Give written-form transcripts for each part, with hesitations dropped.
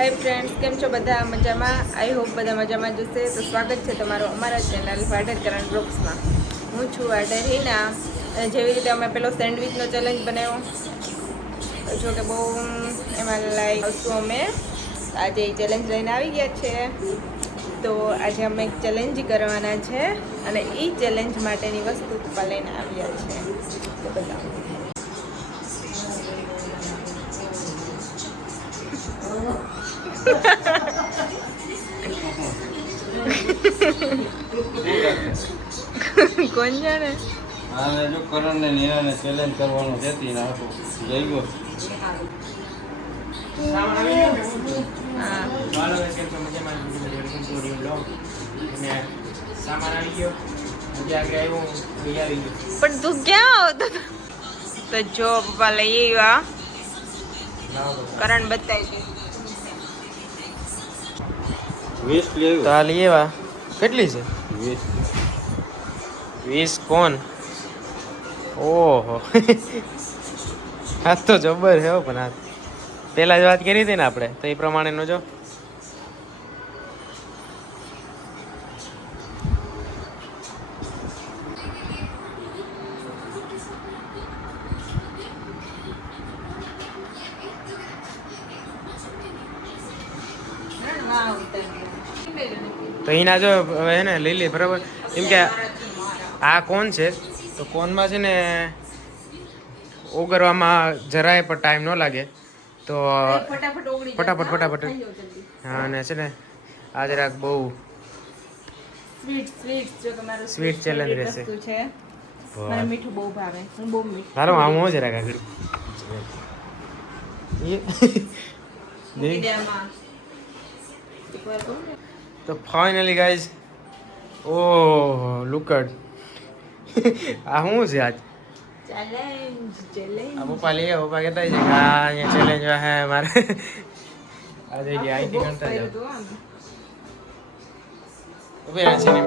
Hi friends, કેમ છો બધા? મજામાં? આઈ હોપ બધા મજામાં જ હશે. તો સ્વાગત છે તમારું અમારા ચેનલ વાડર કરણ બ્લોગ્સમાં. હું છું વાડર હિના. અને જેવી રીતે અમે પેલો સેન્ડવિચનો ચેલેન્જ બનાવ્યો, જો કે બહુ એમાં લાઈક વસ્તુ અમે આજે એ ચેલેન્જ લઈને આવી ગયા છે. તો આજે અમે એક ચેલેન્જ કરવાના છે અને એ ચેલેન્જ માટેની વસ્તુ પપ્પા લઈને આવ્યા છે. તો બધા કોણ જાણે? હા, જો કરણ ને નીરાને ચેલેન્જ કરવાનું છે તી ના તો જઈ ગયો. પણ તું ક્યાં આવતો? તો જો પપ્પા લઈ આવ્યા. કરણ બતાવી 20 લેવું. તો આ લઈ આવ્યા. કેટલી છે? 20. 20 કોણ? ઓહો આ તો જબર છે હો. પણ આ પેલા જ વાત કરી હતી ને આપણે, તો એ પ્રમાણેનો જો તો એના જો હવે હે ને લઈ લે બરાબર. કેમ કે આ કોણ છે, તો કોનમાં છે ને ઓગળવામાં જરાય પણ ટાઈમ ન લાગે. તો ફટાફટ હા. અને છે ને આ જરાક બહુ સ્વીટ ચેલેન્જ રહેશે. મને મીઠું બહુ ભાવે. હું બહુ મીઠું. હાલો આમ હો જરાક આગળ તો finally guys, oh look at આ શું છે આજ? આ પપ્પા લઈ આવ્યા. પપ્પા કહેતા છે કે હા અહીંયા ચેલેન્જ હે મારે. આ જઈ ગયા અહીંથી ગણતા જાઓ. ઉભી રહે છે ને.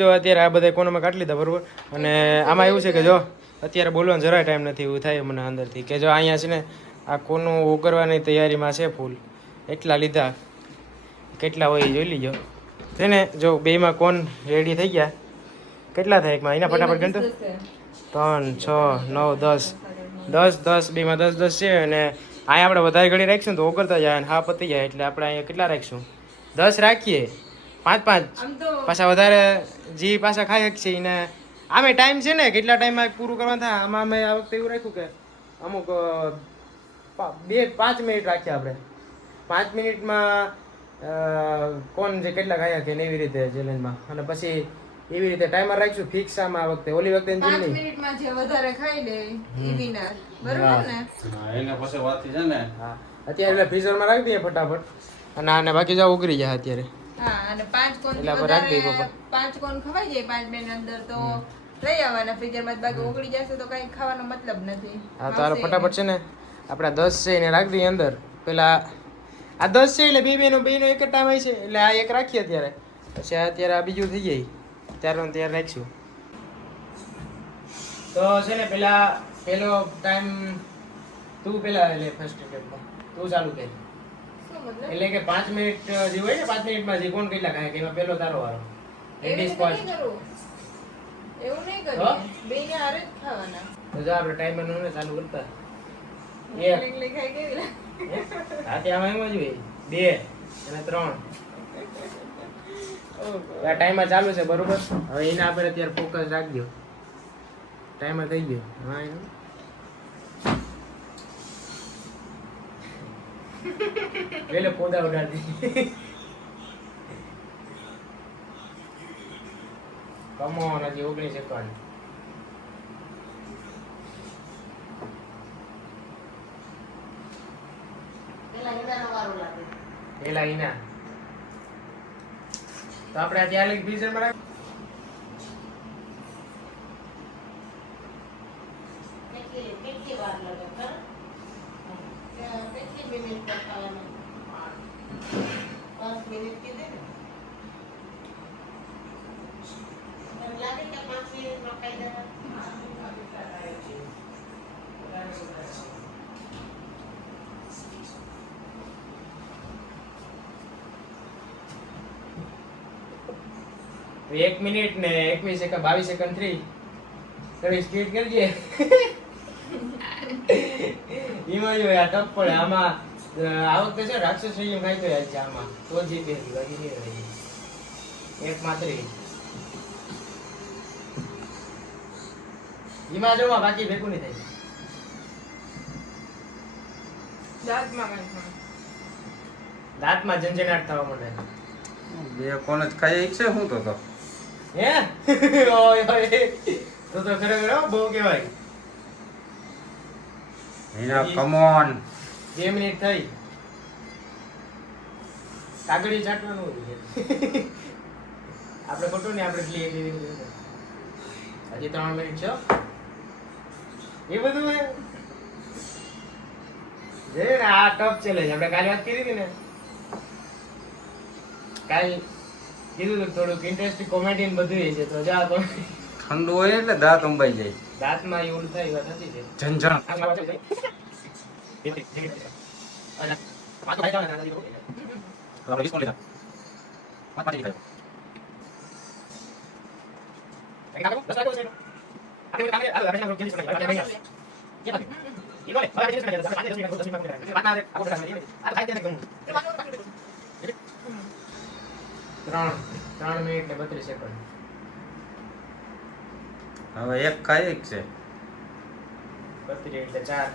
જો અત્યારે આ બધા કોનામાં કાઢી લીધા બરોબર. અને આમાં એવું છે કે જો અત્યારે બોલવાનો જરાય ટાઈમ નથી. એવું થાય મને અંદરથી કે જો અહીંયા છે ને આ કોનું ઉગરવાની તૈયારીમાં છે ફૂલ. એટલા લીધા, કેટલા હોય એ જોઈ લીજો. છે ને જો બેમાં કોણ રેડી થઈ ગયા. કેટલા થાય એકમાં? એના ફટાફટ ગણતો. 3, 6, 9, 10 10 બેમાં 10 છે. અને અહીંયા આપણે વધારે ઘડી રાખીશું તો ઓગળતા જાય અને હા પતી જાય. એટલે આપણે અહીંયા કેટલા રાખીશું? 10 રાખીએ. 5 પાછા વધારે જી પાછા ખાઈ શકશે ને. આમે ટાઈમ છે ને કેટલા ટાઈમમાં પૂરું કરવાનું થાય. આમાં અમે આ વખતે એવું રાખ્યું કે અમુક 5 મિનિટ રાખીએ આપણે. 5 મિનિટમાં કોણ જે કેટલા ખાયા કે એવી રીતે ચેલેન્જમાં. અને પછી એવી રીતે ટાઈમર રાખીશું ફિક્સ. આમાં આ વખતે ઓલી વખતે 5 મિનિટમાં જે વધારે ખાઈ લે એ વિનર. બરોબર ને? હા, એના પછી વાત છે ને. હા, અત્યારે ફ્રીઝરમાં રાખી દઈએ ફટાફટ. અને આને બાકી જાવ ઉગરી જાય અત્યારે. હા, અને 5 કોણ એટલે આપણે રાખી દઈએ પપ્પા. 5 કોણ ખવાઈ જાય 5 મિનિટ અંદર તો લઈ આવવાના ફ્રીઝરમાં. બાકી ઉગડી જશે તો કઈ ખાવાનો મતલબ નથી. હા, તો ફટાફટ છે ને આપણા 10 છે એને રાખી દઈએ અંદર. પેલા આ 10 છે એટલે બે બેનો એક જ ટાઈમ હોય છે એટલે આ એક રાખીએ અત્યારે. પછી આ અત્યારે આ બીજું થઈ જાય ત્યારનો ત્યાર રાખીશું. તો છે ને પેલો ટાઈમ તું પેલા લે ફર્સ્ટ સ્ટેપમાં તું ચાલુ કર. શું મતલબ એટલે કે 5 મિનિટ જે હોય ને 5 મિનિટમાં જે કોણ કેટલા ખાય કે એમાં પેલો તારો વારો. એવી લેડીઝ રીતે નહીં ફર્સ્ટ. કરવું. એવું નહીં તો? કરવું બેને હારે જ ખાવાના તો જો આપણે ટાઈમર નું ને ચાલુ કરતા. એક. એકલી ખાઈ કેવી લાગે? હા તે આમાં એમ જ હોય 2 અને 3. આ ટાઈમર ચાલુ છે બરોબર. હવે એના આપણે અત્યારે ફોકસ રાખજો. ટાઈમર થઈ ગયો. હા એનું વેલે પોદા ઉડાડી. કમ ઓન હજી 19 સેકન્ડ. પેલા ઈના તો આપણે આ ત્યાં લઈ ફ્રીઝર માં રાખ. કેટલી મિનિટ ખાવાનું? 5 મિનિટ કીધે ને? લાગે કે 5 મિનિટમાં ખાઈ દેવા? તો 1 મિનિટ ને 21 સેકન્ડ 22 સેકન્ડ 3 થોડી સ્પીડ કરજે. એમાં જો આ ટપ પડે આમાં આ વખતે છે રાક્ષસ સૈયમ ખાઈ ગયો છે આમાં તો જીતે બાકી નહીં રહી. એક માત્ર એમાં જો બાકી ભેગું નહીં થાય. દાંતમાં ઝંઝનાટ થવા માંડે. બે કોણ જ ખાઈ છે હું તો હે ઓય ઓય તો ખરેખર હો, બહુ કહેવાય. એના કમોન 2 મિનિટ થઈ. કાગળી ચાટવાનું હતું કે. આપણે ખોટું ને આપણે એટલી હજી 3 મિનિટ છે હો. એ બધું હે જે ને આ ટફ ચેલેન્જ આપણે કાલે વાત કરી હતી ને. કાલ કીધું હતું થોડુંક ઇન્ટરેસ્ટિંગ કોમેડી ને બધું છે તો જા તો ઠંડુ હોય એટલે દાંત અંબાઈ જાય. દાંતમાં એવું થાય એ વાત હતી છે. ઝંઝણ ત્રણ મિનિટ ને 32 સેકન્ડ. હવે એક ખાઈ જ છે. 32 એટલે 4.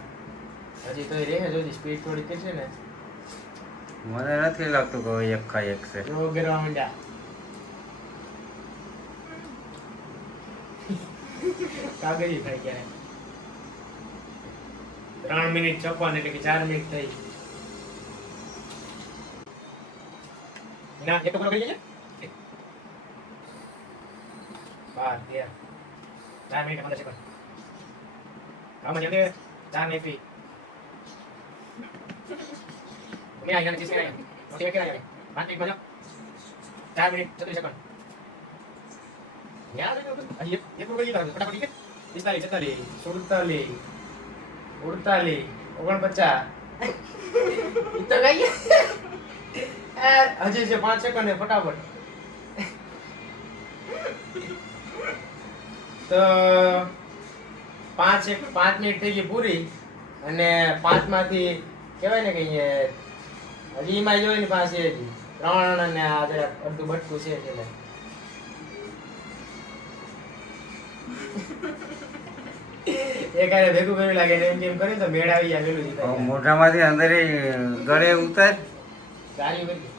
હજી તો રહે જો સ્પીડ થોડી કરશે ને મને નથી લાગતું કે હવે એક ખાઈ એક છે. જો ગરવા માંડ્યા. કાગળી થાય ક્યારે 3 મિનિટ 56 એટલે કે 4 મિનિટ થઈ. ના એક ટુકડો કરી લેજે. 12 4 મિનિટ 15 સેકન્ડ. કામ જલ્દી 4 મિનિટ થી તમે આ યાર ચીઝ કરે ઓકે કે યાર 5 મિનિટ બજા 4 મિનિટ 36 સેકન્ડ. યાર ये टुकड़ो ये फटाफट ठीक है 45 46 47 48 49 ઈ તો ગઈ હજી છે 5 સેકન્ડ ને ફટાફટ. તો 5 મિનિટ થઈ ગઈ પૂરી અને 5 માંથી કહેવાય ને કે હજી એમાં જોઈ ને પાસે હજી 3 અને આ જરા અડધું બટકું છે એટલે એક આરે ભેગું કર્યું લાગે ને એમ કેમ કર્યું તો મેળ આવી જાય વેલું જીતાય. મોઢામાંથી અંદર ગળે ઉતાર. ગાડી કરી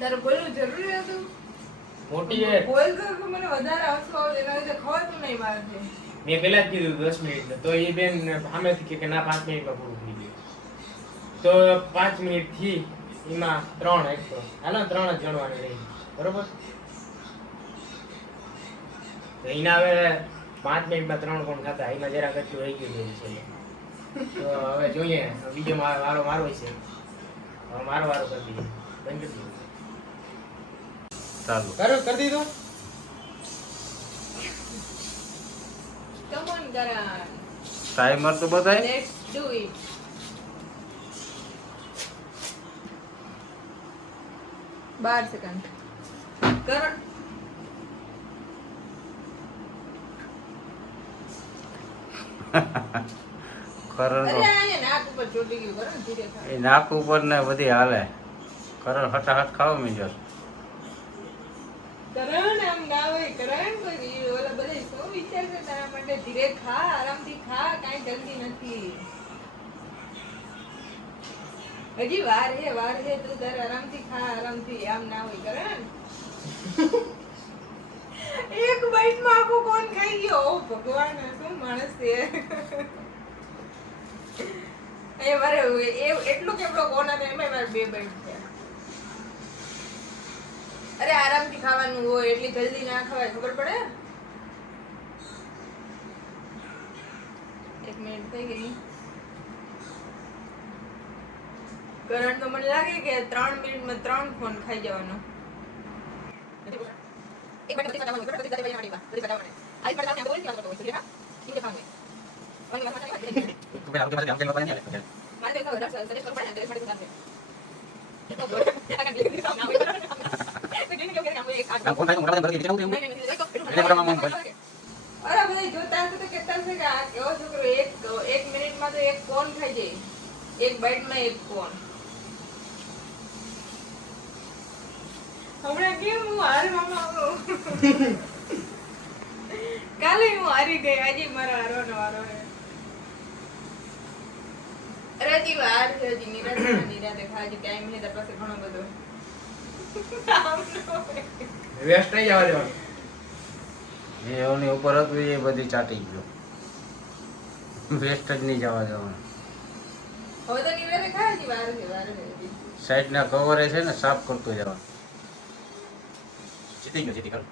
તારે બોલવું જરૂરી હતું? મોટી એ બોલ તો કે મને વધારે હસવું આવે એના લીધે ખવાતું નહીં મારાથી. મેં પહેલા જ કીધું 10 મિનિટ તો એ બેન સામેથી કે ના 5 મિનિટમાં પૂરું થઈ ગયું. તો 5 મિનિટ થી એમાં 3 એક તો હાલો 3 જ ગણવાની રહી બરોબર. તો એના હવે 5 મિનિટમાં 3 કોણ ખાતા એમાં જરા કચ્છું રહી ગયું છે. તો હવે જોઈએ બીજો વારો મારો છે. હવે મારો વારો કરી દઈએ બંધ કરી દઈએ. ચાલુ કરી દીધું કમ ઓન કરણ, ટાઈમર તો બતાય. Let's do it. બાર સેકન્ડ કરણ. કરણ અરે તો આ નાક ઉપર ચોટી ગયું. કરણ ધીરે ખા. એ નાક ઉપર ને બધી હાલે. કરણ હટાહટ ખાવા મીજો. કરણ આમ ના હોય. કરણ કોઈ ઓલા બધા શું વિચારશે તારા માટે? ધીરે ખા, આરામથી ખા, કાંઈ જલ્દી નથી. હજી વાર હે તું તારે આરામથી ખા, આરામથી. આમ ના હોય કરણ. એક બાઈટમાં આખું કોણ ખાઈ ગયો? ઓ ભગવાન, શું માણસ છે. એ મારે એટલું કેવડો કોણ આવે એમાં મારે 2 બાઈટ છે. અરે આરામથી ખાવાનું હોય, એટલી જલ્દી ના ખવાય, ખબર પડે? 1 મિનિટ થઈ ગઈ. કરણ તો મને લાગે કે 3 મિનિટમાં 3 ફોન ખાઈ જવાનો. એક બાઈટ પછી ખાવાનું, બરાબર? પછી ખાવાની વાડીમાં, પછી ખાવાનું. આઈ પર ખાવાનું બોલ કે આમ બોલ, ઠીક છે? ઠીક છે ખાવાનું. ઓની વાત મારે તો ખબર સજેસ્ટ કરવું પડે ને, એટલે માટે સુધારશે. અરે ભાઈ જોતા હશે તો કેતા હશે કે આ કેવો છોકરો એક મિનિટમાં તો એક કોણ ખાઈ જાય, એક બાઈટમાં એક કોણ. હમણાં કેમ હું હારવામાં આવું? કાલે હું હારી ગઈ, આજે મારો હારવાનો વારો છે. અરે હજી વાર છે, હજી નિરાતે ખાજી ટાઈમ છે તાર પાસે ઘણો બધો. વેસ્ટ નહીં જવા દેવાનું. જે એની ઉપર હતું એ બધી ચાટી ગયો. વેસ્ટ જ નહીં જવા દેવાનું. હવે તો નિરાતે ખાય, હજી વાર છે હજી. સાઈડના કવરે છે ને સાફ કરતું જવાનું. જીતી ગયો, જીતી ગયો.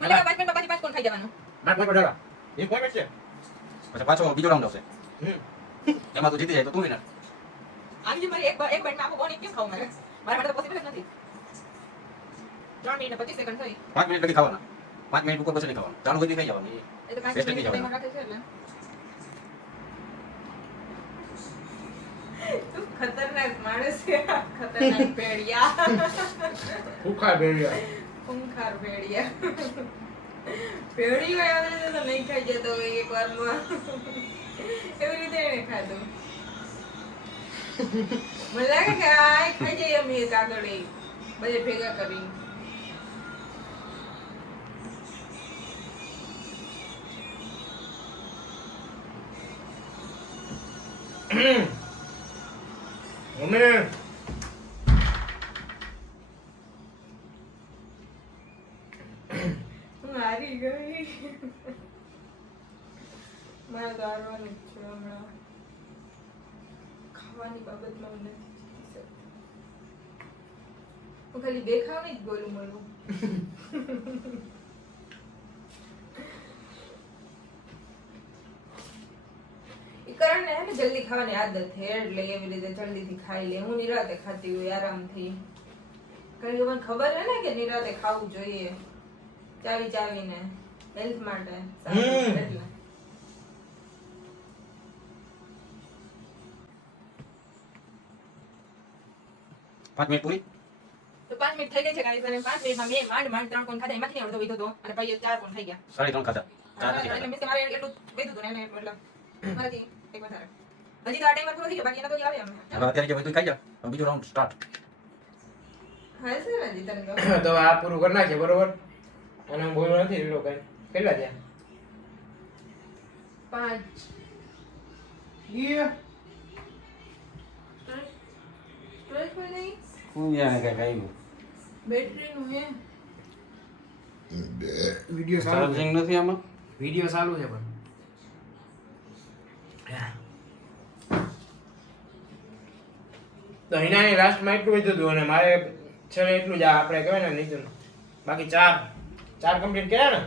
મને 5 મિનિટમાં પાછી 5 કોણ ખાઈ જવાનું. માર કોઈ પડાવા એ કોઈ છે પછી પાછો બીજો રાઉન્ડ આવશે. એમાં તું જીતી જાય તો તું વિનર. આજી મારી એક બાઈટમાં આખું કોણ કેમ ખાવું મારે? મારા માટે તો પોસિબલ જ નથી. 3 મિનિટ 25 સેકન્ડ થઈ. 5 મિનિટ લગી ખાવાના. 5 મિનિટ ઉપર પછી નહીં ખાવાનું. ચાલુ હોય થઈ જવાનું. એ તો 5 Waste મિનિટ નહીં ટાઈમ રાખે છે એટલે. તું ખતરનાક માણસ છે. ખતરનાક ભેડિયા. ભૂખા ભેળિયા ખૂંખાર ભેડિયા. ભેડિયો આવે તો નહીં ખાઈ જતો હોય એક વારમાં. એવી રીતે એને ખાધું. મને લાગે કે આ ખાઈ જઈએ અમે એક આગળ બધે ભેગા કરી. અમે હું હારી ગઈ. મારે તો હારવાનું જ છે હમણાં. ખાવાની બાબતમાં હું નથી જીતી શકતી. હું ખાલી દેખાવની જ બોલું મળું. કરણ ને જલ્દી ખાવાની આદત છે એટલે એવી રીતે જલ્દીથી ખાઈ લે. હું નિરાતે ખાતી હોય આરામથી. કારણ કે મને ખબર છે ને કે નિરાતે ખાવું જોઈએ, ચાવી ચાવીને, હેલ્થ માટે સારું એટલે. પાંચ મિનિટ પૂરી. તો 5 મિનિટ થઈ ગઈ છે ગાઈસ, અને 5 મિનિટમાં મેં માંડ 3 કોણ ખાધા, એમાંથી અડધો વીધો હતો અને પછી 4 કોણ થઈ ગયા. 3.5 ખાધા. 4 નથી એટલે ખાધા. means કે મારે એટલું વીધું હતું ને એટલે મારાથી એક વધારે. હજી તો આ ટાઈમ પૂરો થઈ ગયો, બાકી એના તો આવે અમે. હવે અત્યારે જે બધું ખાઈ જા. હવે બીજો રાઉન્ડ સ્ટાર્ટ. હા છે ને હજી તને તો. તો આ પૂરું કરી નાખીએ બરોબર. અને હું બોલવું નથી એટલો કઈ. કેટલા થયા? 5 યે સ્ટ્રેસ પર નહીં, હું જાણે કઈ ખાઈ બેટરીનું હે. વિડિયો ચાલુ ચાર્જિંગ નથી આમાં. વિડિયો ચાલુ છે પણ તો હિનાની લાસ્ટમાં એટલું જ હતું અને મારે છેલ્લે એટલું જ આ આપણે કહેવાય ને નીચે બાકી ચાર કમ્પ્લીટ કર્યા ને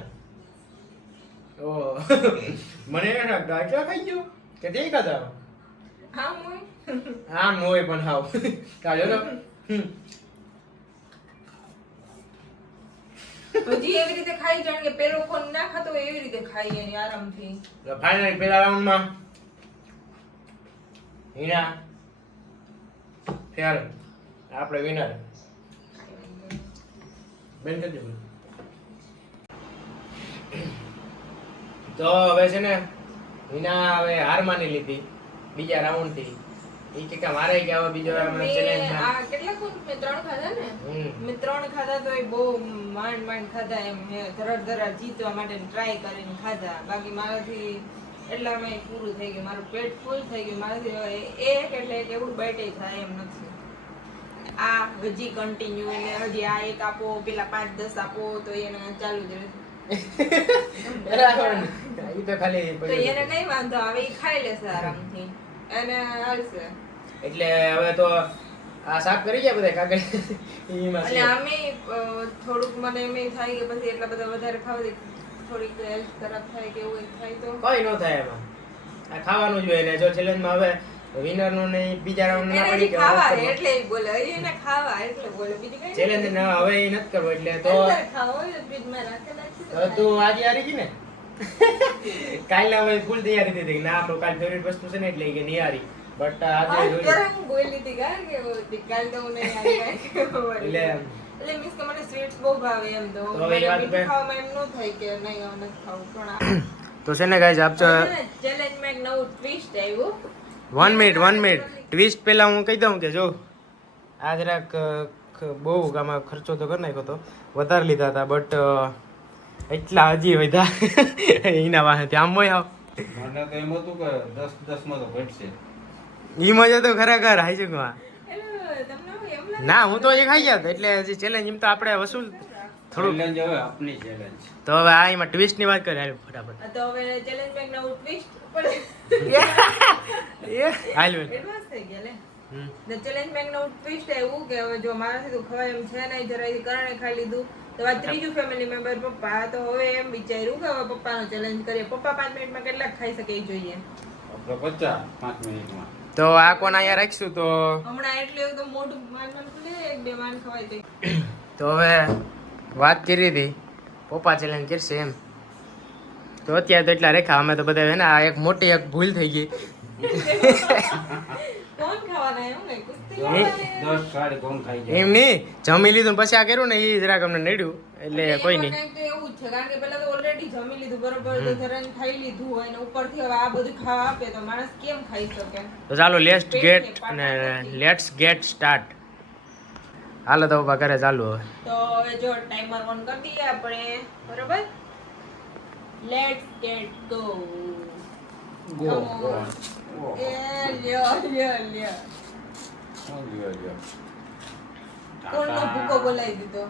તો મને એ લાગતું આટલા ખાઈ ગયો કે તે ખાધા હા હું આમ હોય પણ હાવ કાજો તો હજી એવી રીતે ખાઈ જાણ કે પેલો ફોન ના ખાતો હોય એવી રીતે ખાઈ એની આરામથી. ફાઇનલી પેલા રાઉન્ડમાં હિના ફેલ આપણે વિનર બેન કરજો. તો હવે છે ને હિના હવે હાર માની લીધી બીજા રાઉન્ડ થી. ઈ કે મારે કે હવે બીજો ચેલેન્જ આ કેટલા ફોન મેં 3 ખાધા ને મેં 3 ખાધા તો બહુ માંડ ખાધા એમ હે ધરા જીતવા માટે ટ્રાય કરીને ખાધા. બાકી મારાથી એટલા મેં પૂરું થઈ ગયું, મારું પેટ ફૂલ થઈ ગયું. મારાથી હવે એક એટલે એક એવું બેટે થાય એમ નથી. આ હજી કન્ટિન્યુ એને હજી આ એક આપો પેલા 5-10 આપો તો એને ચાલુ જ રહે. બરાબર ઈ તો ખાલી તો એને કઈ વાંધો આવે, ઈ ખાઈ લેશે આરામથી અને હાલશે. એટલે હવે તો આ સાફ કરી ગયા બધા કાગળ ઈમાં અને આમે થોડુંક મને એમ થાય કે પછી એટલા બધા વધારે ખાવાથી થોડીક હેલ્થ ખરાબ થાય કે એવું થાય તો કોઈ ન થાય એમાં. આ ખાવાનું જ હોય ને જો ચેલેન્જમાં હવે વિનર નું ને બીજા રાઉન્ડ ના પડી કે ખાવા એટલે ઈ બોલે એને ખાવા એટલે બોલે બીજું કઈ ચેલેન્જ ના હવે ઈ નથી કરવો એટલે તો ખાવો ફ્રીજમાં રાખેલા છે હવે તું આજે હારી ગઈ ને કાલના હવે ફૂલ તૈયારી થઈ હતી કે ના આપણું કાલ ફેવરિટ વસ્તુ છે ને એટલે કે નહીં હારી બટ આજે અત્યારે હું બોલી હતી કે કાલ તો હું નહીં આવી એટલે એટલે મીન્સ કે મને સ્વીટ્સ બહુ ભાવે એમ તો તો હવે એ વાત મીઠું ખાવામાં એમ ન થાય કે નહીં હવે નથી ખાવું પણ તો છે ને ગાઈઝ આપ ચેલેન્જમાં એક નવું ટ્વિસ્ટ આવ્યું. 1 મિનિટ ટ્વિસ્ટ પહેલા હું કહી દઉં કે જો આ જરાક બહુ આમાં ખર્ચો તો કરી નાખ્યો તો વધારે લીધા હતા બટ એટલા હજી વધ્યા એના વાંહે આમ હોય આવ મને તો એમ હતું કે 10 માં તો ઘટશે. ઈ મજા તો ખરેખર હાઈ શકું એટલે તમને એમ લાગે ના હું તો હજી ખાઈ ગયા હતો એટલે હજી ચેલેન્જ એમ તો આપણે વસૂલ થોડું ચેલેન્જ હવે આપની ચેલેન્જ. તો હવે આ એમાં ટ્વિસ્ટ ની વાત કરીએ હાલ ફટાફટ તો હવે ચેલેન્જમાં એક નવું ટ્વિસ્ટ પડે હાલ એડવાન્સ થઈ ગયા લે. The challenge માં એક નવું ટ્વિસ્ટ આવ્યું કે હવે જો મારાથી તો ખવાય એમ છે નહીં જરાથી કરણે ખાઈ લીધું તો આ ત્રીજું ફેમિલી મેમ્બર પપ્પા તો હવે એમ વિચાર્યું કે હવે પપ્પાનો ચેલેન્જ કરીએ. પપ્પા 5 મિનિટમાં કેટલાક ખાઈ શકે એ જોઈએ. આપણે 50 5 મિનિટમાં તો આ કોણ અહીંયા રાખશું તો હમણાં એટલે તો મોઢું માન ખુલે એક બે માન ખવાય તો તો હવે વાત કરી હતી પપ્પા ચેલેન્જ કરશે એમ તો અત્યારે તો એટલા રેખા અમે તો બધા હે ને આ એક મોટી એક ભૂલ થઈ ગઈ કોણ ખાવાના એમ ને કુસ્તી 10 સાડી કોણ ખાઈ જાય એમ નહીં જમી લીધું ને પછી આ કર્યું ને એ જરાક અમને નડ્યું એટલે કોઈ નહીં કંઈક તો એવું જ છે કારણ કે પેલા તો ઓલરેડી જમી લીધું બરોબર તો ધરાને ખાઈ લીધું હોય ને ઉપરથી હવે આ બધું ખાવા આપે તો માણસ કેમ ખાઈ શકે. તો ચાલો લેટ્સ ગેટ સ્ટાર્ટ હાલો તો ઉભા કરે ચાલુ હવે તો હવે જો ટાઈમર ઓન કરી દઈએ આપણે બરોબર. Let's gate go. ગો એ લ્યો કોણનો ભૂકો બોલાવી દીધો.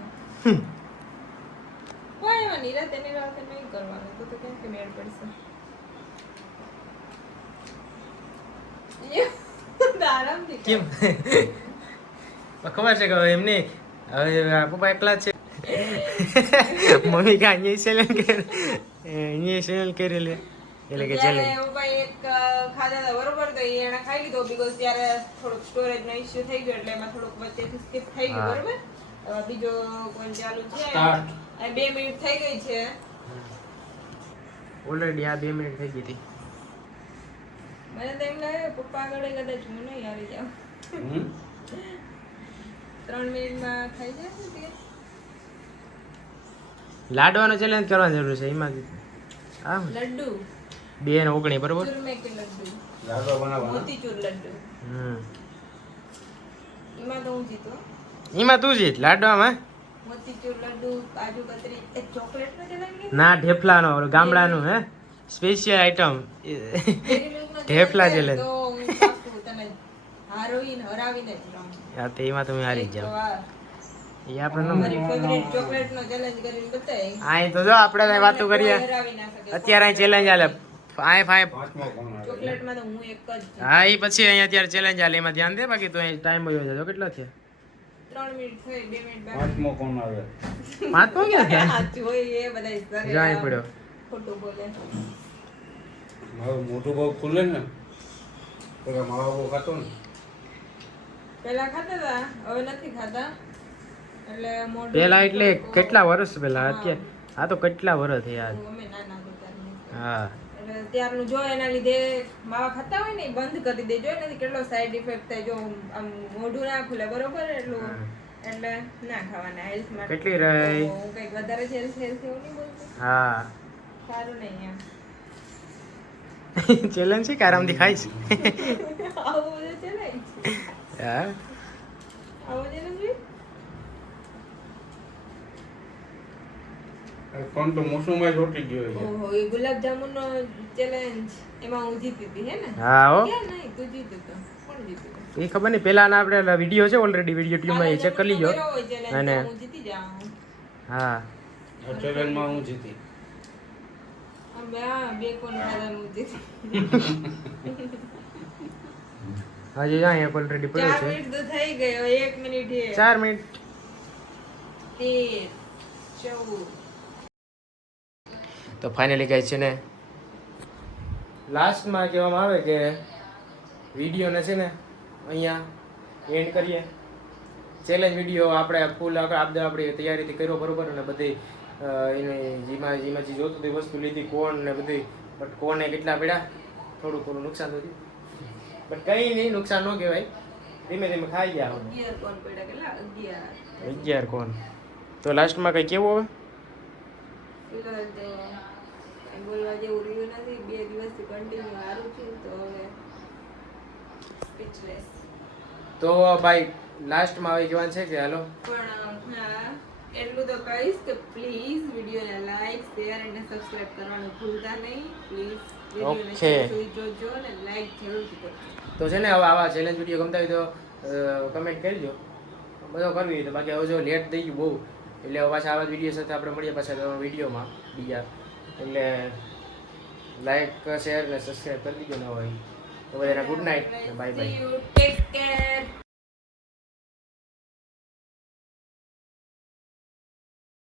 કોઈ એમાં નિરાતે નહીં કરવાનું તો કેમ કે મેળ પડશે. આરામથી કેમ ખબર છે કે હવે એમને હવે આ પપ્પા એકલા જ છે મમ્મી કાંઈ અહીંયા સેલ કરી લે એટલે કે ચેલેન્જ ત્યારે હું ભાઈ એક ખાધા હતા બરોબર તો એને ખાઈ લીધો બીકોઝ ત્યારે થોડુંક સ્ટોરેજ નો ઇશ્યુ થઈ ગયો એટલે એમાં થોડુંક વચ્ચેથી સ્કીપ થઈ ગયું બરોબર. હવે બીજો કોઈ ચાલુ છે Start. આ 2 મિનિટ થઈ ગઈ છે. ઓલરેડી આ 2 મિનિટ થઈ ગઈ હતી મને તો એમ લાગે પપ્પા આગળ કદાચ હું નહીં આવી જાઉં. 3 મિનિટમાં ખાઈ જશે તે. લાડવાનો ચેલેન્જ કરવાની જરૂર છે એમાં હા લડ્ડુ 2 ને 19 બરોબર ચૂરમે કે લડ્ડુ લાડવા બનાવવાના મોતીચૂર લડ્ડુ એમાં તો હું જીતો. એમાં તું જીત લાડવામાં મોતીચૂર લડ્ડુ કાજુ કતરી એ ચોકલેટ નો ચેલેન્જ ના ઢેફલાનો ઓલો ગામડાનું હે સ્પેશિયલ આઈટમ ઢેફલા challenge. તો હું પાક્કું તને હરાવીને જ રહું. હા તો એમાં તમે હારી જ તો જાઓ આ એ આપણે મારી ફેવરિટ ચોકલેટ નો ચેલેન્જ કરીને બતાય. અહીં તો જો આપણે વાતો કરીએ હરાવી ના શકે. અત્યારે અહીં ચેલેન્જ હાલે ફાય પાંચમો કોણ આવે ચોકલેટમાં તો હું એક જ છું. હા એ પછી અહીંયા અત્યારે ચેલેન્જ હાલે એમાં ધ્યાન દે બાકી તો અહીં ટાઈમ વયો જતો કેટલો થયો 3 મિનિટ થઈ 2 મિનિટ બાકી. પાંચમો કોણ આવે પાંચ તો ક્યાં થયા સાચું હોય એ બધાય કરે. જાય પડ્યો ખોટું બોલે. મારું મોઢું બહુ ખુલે ને પેલા માવા બહુ ખાતો ને પહેલા ખાતા હતા હવે નથી ખાતા. એટલે મોઢું પેલા એટલે થોડુંક કેટલા વર્ષ પહેલા હા. અત્યારે આ તો કેટલા વર્ષ થયા અમે નાના હતા ત્યારની. હા એટલે ત્યારનું જો એના લીધે માવા ખાતા હોય ને એ બંધ કરી દેજો એનાથી કેટલો સાઈડ ઇફેક્ટ થાય જો આમ મોઢું ના ખુલે બરોબર એટલું હા. એટલે ના ખાવાના હેલ્થ માટે કેટલી રહી? તો હું કંઈક વધારે જ હેલ્થ એવું નહીં બોલતી હા સારું નહીં એમ ચેલેન્જ છે કે આરામથી ખાઈશ આવું બધું છે ને હા આવું છે ને કોણ તો મોસમમાં રોટી ગયો છે ઓહો એ ગુલાબ જામુનનો ચેલેન્જ એમાં હું જીતી હતી હે ને હા હો ક્યાં નહીં તું જીતું તો કોણ જીતું એ ખબર નહીં પેલાના આપણે વિડીયો છે ઓલરેડી વિડીયો ટ્યુબમાં એ ચેક કરી લીજો અને હું જીતી જાઉં હા આ ચેલેન્જમાં હું જીતી બે કોણ ખાધા હું જીતી હજી અહીંયા ઓલરેડી પડ્યો 4 છે મિનિટ તો થઈ ગયો 1 મિનિટ છે 4 મિનિટ 13 14 તો ફાઇનલી ગાઈસ છે ને લાસ્ટમાં કહેવામાં આવે કે વિડીયોને છે ને અહીંયા એન્ડ કરીએ ચેલેન્જ વિડીયો આપણે ફૂલ આપણી તૈયારીથી કર્યો બરોબર અને બધી એની જેમાં જે જોતું હતી વસ્તુ લીધી કોણ ને બધી બટ કોને કેટલા પડ્યા થોડું થોડું નુકસાન થયું બટ કંઈ નહીં નુકસાન ન કહેવાય ધીમે ધીમે ખાઈ ગયા હવે 11 કોણ પડ્યા કેટલા 11 11 કોણ તો લાસ્ટમાં કંઈ કેવું હવે ફિલહાલ તો કઈ બોલવા જેવું રહ્યું નથી 2 દિવસથી કન્ટિન્યુ સારું થયું તો હવે સ્પીચલેસ તો ભાઈ લાસ્ટમાં હવે કહેવાનું છે કે હાલો પણ હા એટલું તો કહીશ કે પ્લીઝ વિડીયોને લાઈક શેર અને સબસ્ક્રાઇબ કરવાનું ભૂલતા નહીં પ્લીઝ વિડીયોને Okay. શેર સુધી જોજો અને લાઈક જરૂરથી કરજો તો છે ને હવે આવા ચેલેન્જ વિડીયો ગમતા હોય તો કમેન્ટ કરજો બધો કરવી હોય તો બાકી હવે જો લેટ થઈ ગયું બહુ એટલે હવે પાછા આવા વિડીયો સાથે આપણે મળીએ પાછા વિડીયોમાં બીજા એટલે લાઈક શેર ને સબસ્ક્રાઈબ કરી દીજો ન હોય તો બધાને good night bye bye See you. Take care.